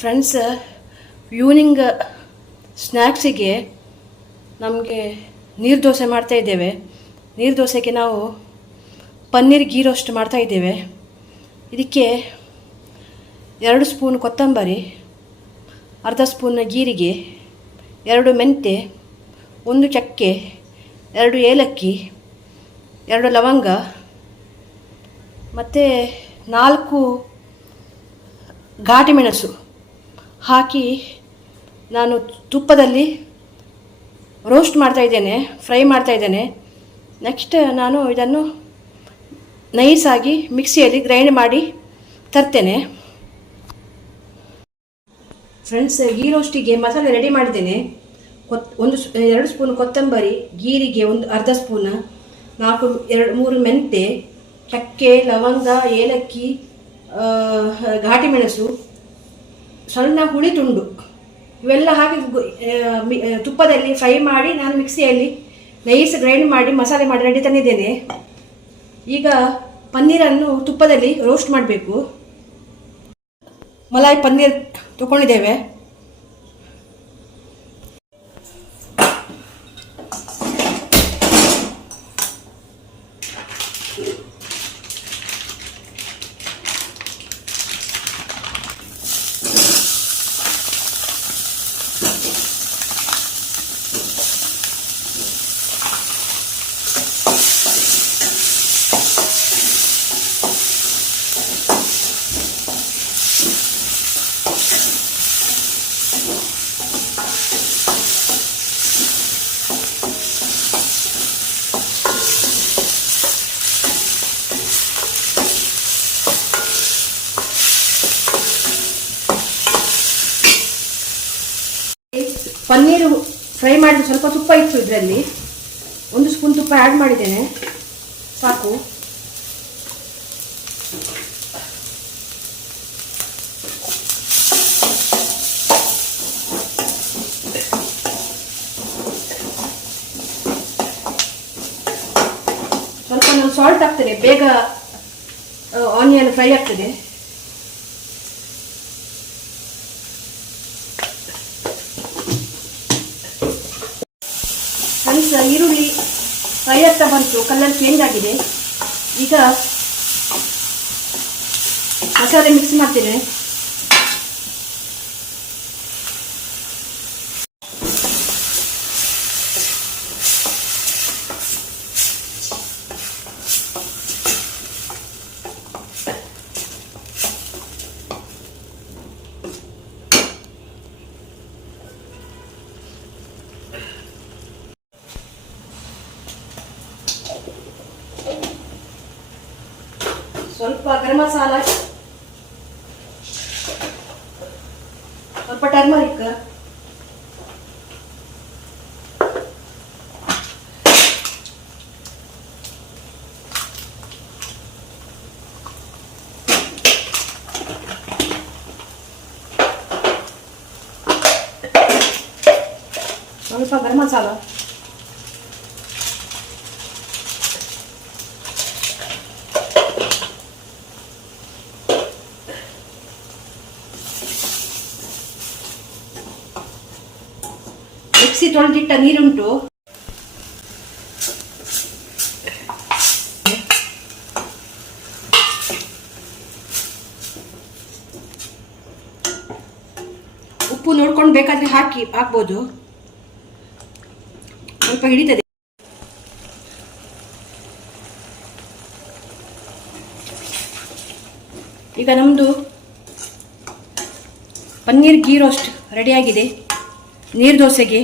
Friends, evening ಸ್ನ್ಯಾಕ್ಸಿಗೆ ನಮಗೆ ನೀರು ದೋಸೆ ಮಾಡ್ತಾಯಿದ್ದೇವೆ. ನೀರು ದೋಸೆಗೆ ನಾವು ಪನ್ನೀರ್ ಗೀ ರೋಸ್ಟ್ ಮಾಡ್ತಾಯಿದ್ದೇವೆ. ಇದಕ್ಕೆ 2 ಸ್ಪೂನ್ ಕೊತ್ತಂಬರಿ, ಅರ್ಧ ಸ್ಪೂನ್ ಜೀರಿಗೆ, 2 ಮೆಂತೆ, 1 ಚಕ್ಕೆ, 2 ಏಲಕ್ಕಿ, 2 ಲವಂಗ ಮತ್ತು 4 ಘಾಟಿ ಮೆಣಸು ಹಾಕಿ ನಾನು ತುಪ್ಪದಲ್ಲಿ ರೋಸ್ಟ್ ಮಾಡ್ತಾಯಿದ್ದೇನೆ, ಫ್ರೈ ಮಾಡ್ತಾಯಿದ್ದೇನೆ. ನೆಕ್ಸ್ಟ್ ನಾನು ಇದನ್ನು ನೈಸಾಗಿ ಮಿಕ್ಸಿಯಲ್ಲಿ ಗ್ರೈಂಡ್ ಮಾಡಿ ತರ್ತೇನೆ. ಫ್ರೆಂಡ್ಸ್, ಗೀ ರೋಸ್ಟಿಗೆ ಮಸಾಲೆ ರೆಡಿ ಮಾಡಿದ್ದೇನೆ. 2 ಸ್ಪೂನ್ ಕೊತ್ತಂಬರಿ, ಜೀರಿಗೆ 1 ಅರ್ಧ ಸ್ಪೂನ್, 3 ಮೆಂತೆ, ಚಕ್ಕೆ, ಲವಂಗ, ಏಲಕ್ಕಿ, ಘಾಟಿ ಮೆಣಸು, ಸಣ್ಣ ಹುಳಿ ತುಂಡು ಇವೆಲ್ಲ ಹಾಕಿ ತುಪ್ಪದಲ್ಲಿ ಫ್ರೈ ಮಾಡಿ ನಾನು ಮಿಕ್ಸಿಯಲ್ಲಿ ನೈಸ್ ಗ್ರೈಂಡ್ ಮಾಡಿ ಮಸಾಲೆ ಮಾಡಿ ರೆಡಿ ತಂದಿದ್ದೇನೆ. ಈಗ ಪನ್ನೀರನ್ನು ತುಪ್ಪದಲ್ಲಿ ರೋಸ್ಟ್ ಮಾಡಬೇಕು. ಮಲಾಯಿ ಪನ್ನೀರ್ ತಗೊಂಡಿದ್ದೇವೆ. ಪನ್ನೀರು ಫ್ರೈ ಮಾಡಿದ ಸ್ವಲ್ಪ ತುಪ್ಪ ಇತ್ತು, ಇದರಲ್ಲಿ 1 ಸ್ಪೂನ್ ತುಪ್ಪ ಆ್ಯಡ್ ಮಾಡಿದ್ದೇನೆ, ಸಾಕು. ಸ್ವಲ್ಪ ನಾನು ಸಾಲ್ಟ್ ಹಾಕ್ತೇನೆ, ಬೇಗ ಆನಿಯನ್ ಫ್ರೈ ಆಗ್ತದೆ. ಫ್ರೆಂಡ್ಸ್, ಈರುಳ್ಳಿ ಫ್ರೈ ಆಗ್ತಾ ಬಂತು, ಕಲರ್ ಚೇಂಜ್ ಆಗಿದೆ. ಈಗ ಮಸಾಲೆ ಮಿಕ್ಸ್ ಮಾಡ್ತೇನೆ. ಸ್ವಲ್ಪ ಗರಂ ಮಸಾಲ, ಸ್ವಲ್ಪ ಟರ್ಮರಿಕ್, ಸ್ವಲ್ಪ ಗರಂ ಮಸಾಲ, ಮಿಕ್ಸಿ ತೊಳೆದಿಟ್ಟ ನೀರುಂಟು, ಉಪ್ಪು ನೋಡ್ಕೊಂಡು ಬೇಕಾದ್ರೆ ಹಾಕ್ಬೋದು, ಸ್ವಲ್ಪ ಹಿಡಿತದೆ. ಈಗ ನಮ್ಮದು ಪನ್ನೀರ್ ಗೀ ರೋಸ್ಟ್ ರೆಡಿಯಾಗಿದೆ ನೀರು ದೋಸೆಗೆ.